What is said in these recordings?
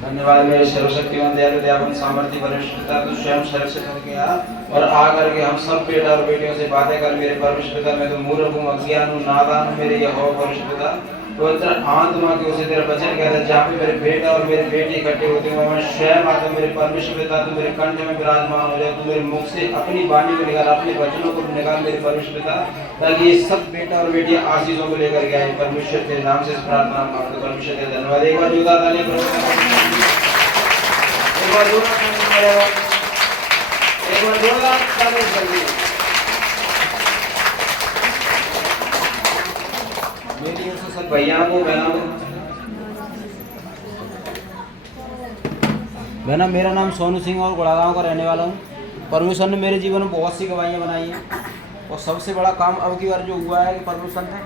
धन्यवाद मेरे सर्वशक्तिमान दयालु दयावान सामर्थ्य वरिष्ठता तू स्वयं शरीर से करके आ और आकर के हम सब बेटा और बेटियों से बातें कर मेरे परमेश्वर पिता। मैं तो मूर्ख हूँ, अज्ञान हूँ, नादान हूँ मेरे यहोवा परमेश्वर पिता। पवित्र आत्मा के उसे तेरा वचन कहता है जहाँ पे मेरे बेटा और मेरे बेटी इकट्ठे होते हैं मैं स्वयं आता हूँ। मेरे परमेश्वर पिता तू मेरे कंठ में विराजमान हो जाए, तू मेरे मुख से अपनी वाणी को निकाल, अपने वचनों को निकाल मेरे परमेश्वर पिता, ताकि ये सब बेटा और बेटियां आशीषों को लेकर के आए। परमेश्वर तेरे नाम से प्रार्थना मांगते हैं। परमेश्वर तेरे धन्यवाद। एक बार जोरदार ताली करो, एक बार जोरदार ताली करिए। मेरी ओर से सब भैया को बहनों को बहना, मेरा नाम सोनू सिंह और गुड़ागांव का रहने वाला हूँ। परमेश्वर ने मेरे जीवन में बहुत सी गवाहियाँ बनाई हैं और सबसे बड़ा काम अब की बार जो हुआ है कि परमेश्वर ने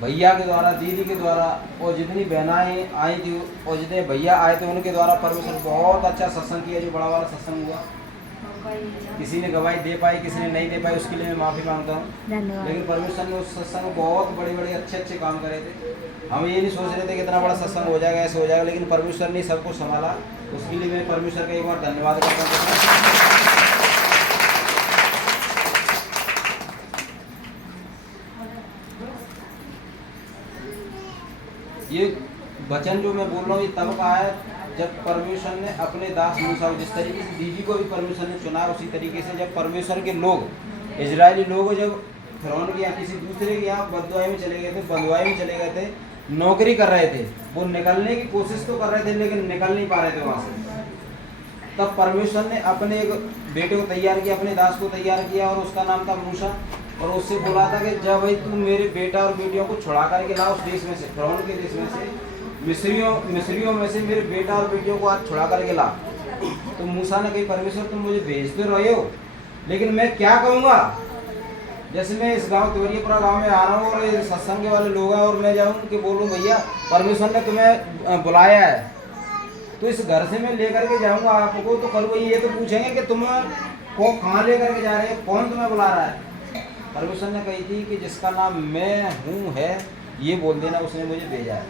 भैया के द्वारा, दीदी के द्वारा और जितनी बहनाएं आई थी और जितने भैया आए थे उनके द्वारा परमेश्वर बहुत अच्छा सत्संग किया, जो बड़ा वाला सत्संग हुआ। किसी ने गवाही दे पाई, किसी ने नहीं दे पाई, उसके लिए मैं माफ़ी मांगता हूँ। लेकिन परमेश्वर ने उस सत्संग में बहुत बड़े बड़े अच्छे काम करे थे। हम ये नहीं सोच रहे थे कि इतना बड़ा सत्संग हो जाएगा, ऐसे हो जाएगा, लेकिन परमेश्वर ने सबको संभाला। उसके लिए मैं परमेश्वर का एक बार धन्यवाद करता हूँ। ये वचन जो मैं बोल रहा हूँ ये तब का है जब परमेश्वर ने अपने दास मूसा, जिस तरीके से दीदी को भी परमेश्वर ने चुना, उसी तरीके से जब परमेश्वर के लोग, इजरायली लोग जब फिरौन के यहाँ किसी दूसरे के यहाँ बंधुआई में चले गए थे, बंधुआई में चले गए थे, नौकरी कर रहे थे, वो निकलने की कोशिश तो कर रहे थे लेकिन निकल नहीं पा रहे थे वहाँ से। तब परमेश्वर ने अपने एक बेटे को तैयार किया, अपने दास को तैयार किया और उसका नाम था मूसा। और उससे बोला था कि जब भाई तू मेरे बेटा और बेटियों को छुड़ा करके ला उस देश में से, फिरौन के देश में से, मिस्रियों में से मेरे बेटा और बेटियों को आज छुड़ा करके ला। तो मूसा ने कही परमेश्वर तुम मुझे भेजते रहे हो, लेकिन मैं क्या कहूँगा? जैसे मैं इस गांव तिवरियापुरा गांव में आ रहा हूँ और सत्संग के वाले लोग हैं और मैं जाऊँ कि बोलूँ भैया परमेश्वर ने तुम्हें बुलाया है, तो इस घर से मैं लेकर के जाऊँगा आपको, तो कल वो ये तो पूछेंगे कि तुम को कहाँ लेकर के जा रहे हो, कौन तुम्हें बुला रहा है? परमेश्वर ने कही थी कि जिसका नाम मैं हूँ है ये बोल देना, उसने मुझे भेजा है।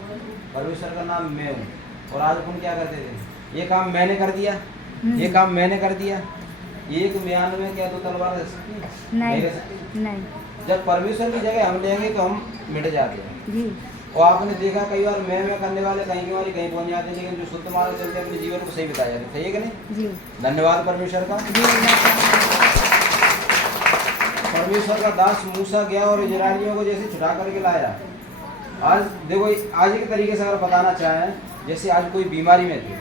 परमेश्वर का नाम मैं हूँ। और आज अपन क्या करते थे? ये काम मैंने कर दिया, ये काम मैंने कर दिया। एक म्यान में क्या तो तलवार रह सकती? नहीं रह सकती। नहीं। जब परमेश्वर की जगह हम लेंगे तो हम मिट जाते हैं जी। और आपने देखा कई बार मैं करने वाले कहीं की बारी कहीं पहुंच जाते हैं, लेकिन जो शुद्ध मार्ग चलते अपने जीवन को सही बिताया जाते हैं, कि नहीं जी। धन्यवाद परमेश्वर का। परमेश्वर का दास मूसा गया और इजरायलियों को जैसे छुड़ा करके लाया। आज देखो, आज के तरीके से अगर बताना चाहें, जैसे आज कोई बीमारी में थे,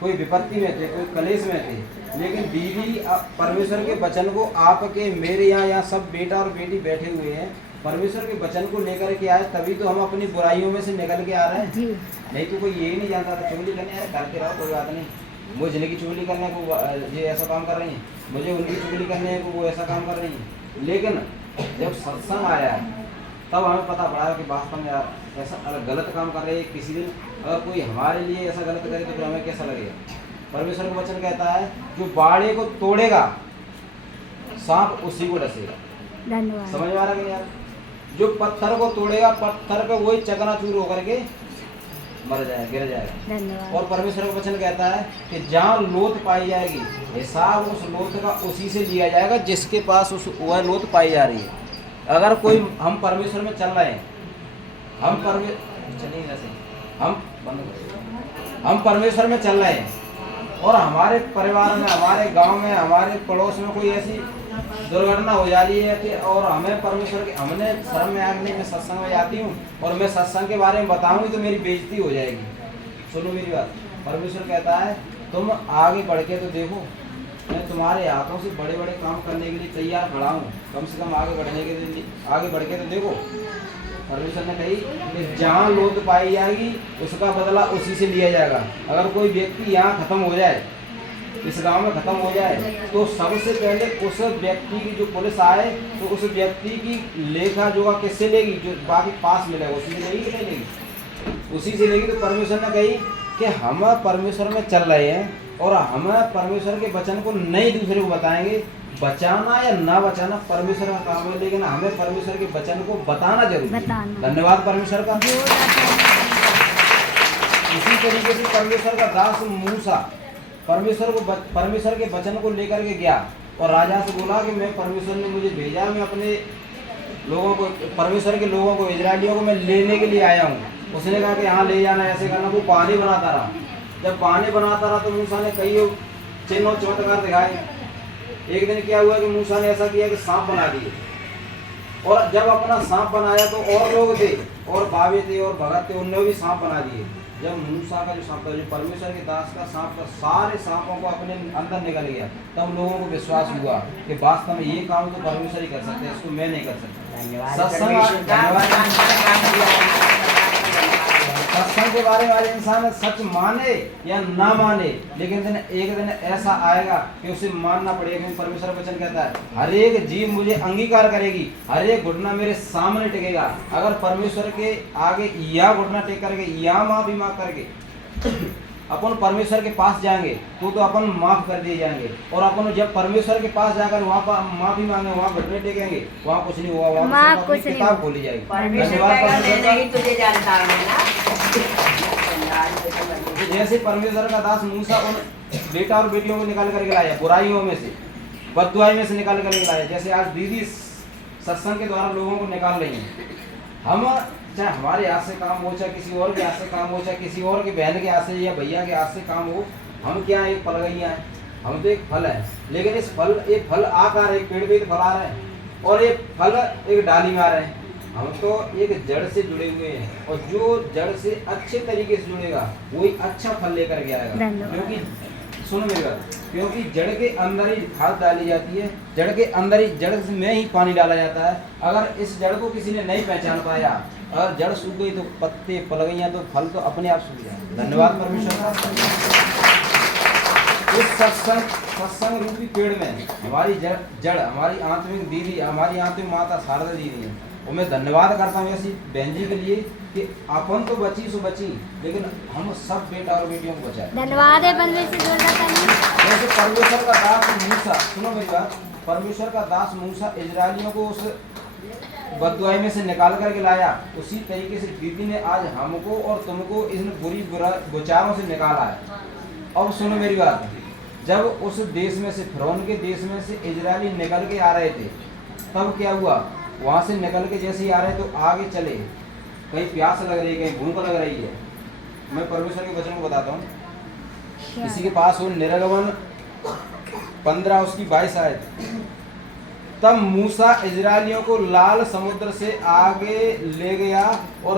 कोई विपत्ति में थे, कोई कलेश में थे, लेकिन दीदी परमेश्वर के वचन को आपके मेरे यहाँ सब बेटा और बेटी बैठे हुए हैं, परमेश्वर के वचन को लेकर के आए, तभी तो हम अपनी बुराइयों में से निकल के आ रहे हैं। नहीं तो कोई यही नहीं जानता था चुगली करने करके रहो, कोई बात नहीं, मुझे जिले की चुगली करने को ये ऐसा काम कर रही हैं, मुझे उनकी चुगली करने को वो ऐसा काम कर रही हैं। लेकिन जब सत्संग आया तब हमें पता पड़ा कि वास्तव में यार ऐसा गलत काम कर रहे हैं। किसी दिन अगर कोई हमारे लिए ऐसा गलत करे तो फिर हमें कैसा लगेगा? परमेश्वर का वचन कहता है जो बाड़े को तोड़ेगा सांप उसी को डसेगा। धन्यवाद। समझ में आ रहा है यार? जो पत्थर को तोड़ेगा, पत्थर पे वही चकनाचूर होकर के मर जाएगा, गिर जाएगा। धन्यवाद। और परमेश्वर का वचन कहता है कि जहाँ लोथ पाई जाएगी, हिसाब उस लोथ का उसी से लिया जाएगा जिसके पास उस वह लोथ पाई जा रही है। अगर कोई हम परमेश्वर में चल रहे हैं, हम परमेश्वर में चल रहे हैं और हमारे परिवार में, हमारे गांव में, हमारे पड़ोस में कोई ऐसी दुर्घटना हो जा रही है कि और हमें परमेश्वर के, हमने शर्म में आगे मैं सत्संग में जाती हूँ और मैं सत्संग के बारे में बताऊंगी तो मेरी बेइज्जती हो जाएगी। सुनो मेरी बात, परमेश्वर कहता है तुम आगे बढ़ के तो देखो, मैं तुम्हारे हाथों से बड़े बड़े काम करने के लिए तैयार खड़ा हूँ, कम से कम आगे बढ़ने के लिए, आगे बढ़ के तो देखो। परमेश्वर ने कही कि जहाँ लोथ पाई जाएगी उसका बदला उसी से लिया जाएगा। अगर कोई व्यक्ति यहाँ खत्म हो जाए, इस गांव में खत्म हो जाए, तो सबसे पहले उस व्यक्ति की जो पुलिस आए तो उस व्यक्ति की लेखा जोखा किससे लेगी? जो बाकी पास मिलेगा उसी से लेगी कि नहीं लेगी? उसी से लेगी। तो परमेश्वर ने कही कि हम परमेश्वर में चल रहे हैं और हम परमेश्वर के वचन को नहीं दूसरे को बताएंगे। बचाना या ना बचाना परमेश्वर का काम है, लेकिन हमें परमेश्वर के वचन को बताना जरूरी है। बताना। धन्यवाद परमेश्वर का। इसी तरीके से परमेश्वर का दास मूसा परमेश्वर के वचन को लेकर के गया और राजा से बोला कि मैं परमेश्वर ने मुझे भेजा, मैं अपने लोगों को, परमेश्वर के लोगों को, इजरायलियों को मैं लेने के लिए आया हूँ। उसने कहा कि यहाँ ले जाना, ऐसे करना। वो पानी बनाता रहा। जब पानी बनाता रहा तो मूसा ने कई चिन्ह और चमत्कार दिखाए। एक दिन क्या हुआ कि मूसा ने ऐसा किया कि सांप बना दिए, और जब अपना सांप बनाया तो और लोग थे और बाबे थे और भगत थे, उन्होंने भी सांप बना दिए। जब मूसा का जो सांप था, जो परमेश्वर के दास का सांप था, सारे सांपों को अपने अंदर निकल गया, तब लोगों को विश्वास हुआ कि वास्तव में ये काम तो परमेश्वर ही कर सकते हैं, इसको मैं नहीं कर सकता। सत्संग के बारे में आज इंसान सच माने या ना माने, लेकिन एक दिन ऐसा आएगा कि उसे मानना पड़ेगा, क्योंकि परमेश्वर वचन कहता है हर एक जीव मुझे अंगीकार करेगी, हर एक घुटना मेरे सामने टेकेगा। अगर परमेश्वर के आगे या घुटना टेक करके या माफी मांग करके अपन परमेश्वर के पास जाएंगे तो अपन माफ कर दिए जाएंगे, और अपन जब परमेश्वर के पास जाकर वहाँ पर माफी मांगे, वहाँ घुटने टेकेंगे, वहाँ कुछ नहीं हुआ, वहाँ तो सिर्फ अपनी किताब खोली जाएगी। जैसे परमेश्वर का दास मूसा उन बेटा और बेटियों को निकाल करके लाया बुराइयों में से, बददुआई में से निकाल करके लाया, जैसे आज दीदी सत्संग के द्वारा लोगों को निकाल रही है। हम चाहे हमारे हाथ से काम हो, चाहे किसी और के हाथ से काम हो, चाहे किसी और के बहन के हाथ से या भैया के हाथ से काम हो, हम क्या एक फल गई हैं, हम तो एक फल है, लेकिन इस फल एक फल आकार एक पेड़ पे फल आ रहे हैं और एक फल एक डाली में आ रहे हैं। हम तो एक जड़ से जुड़े हुए हैं, और जो जड़ से अच्छे तरीके से जुड़ेगा वही अच्छा फल लेकर के आएगा। क्योंकि सुनो मेरी बात, क्योंकि जड़ के अंदर ही खाद डाली जाती है, जड़ के अंदर ही, जड़ में ही पानी डाला जाता है। अगर इस जड़ को किसी ने नहीं पहचान पाया, अगर जड़ सूख गई तो पत्ते पल गई तो फल तो अपने आप सूख जाए। धन्यवाद परमेश्वर का। इस सत्संग रूपी पेड़ में हमारी जड़ हमारी आत्मिक दीदी, हमारी आत्मिक माता शारदा दीदी है, और मैं धन्यवाद करता हूँ ऐसी बहन जी के लिए कि अपन तो बची सो बची, लेकिन हम सब बेटा और बेटियों को बचाए। धन्यवाद है जैसे परमेश्वर का दास मूसा, सुनो मेरी बात, परमेश्वर का दास मूसा इजरायलियों को उस बददुआई में से निकाल करके लाया, उसी तरीके से दीदी ने आज हमको और तुमको इन बुरी विचारों से निकाला है। अब सुनो मेरी बात, जब उस देश में से, फिरौन के देश में से इजरायली निकल के आ रहे थे, तब क्या हुआ, वहाँ से निकल के जैसे ही आ रहे तो आगे चले, कहीं प्यास लग रही है, कहीं भूख लग रही है। मैं परमेश्वर के वचन को बताता हूँ, किसी के पास वो निर्गमन 15 उसकी 22 आयत, तब मूसा इजरायलियों को लाल समुद्र से आगे ले गया और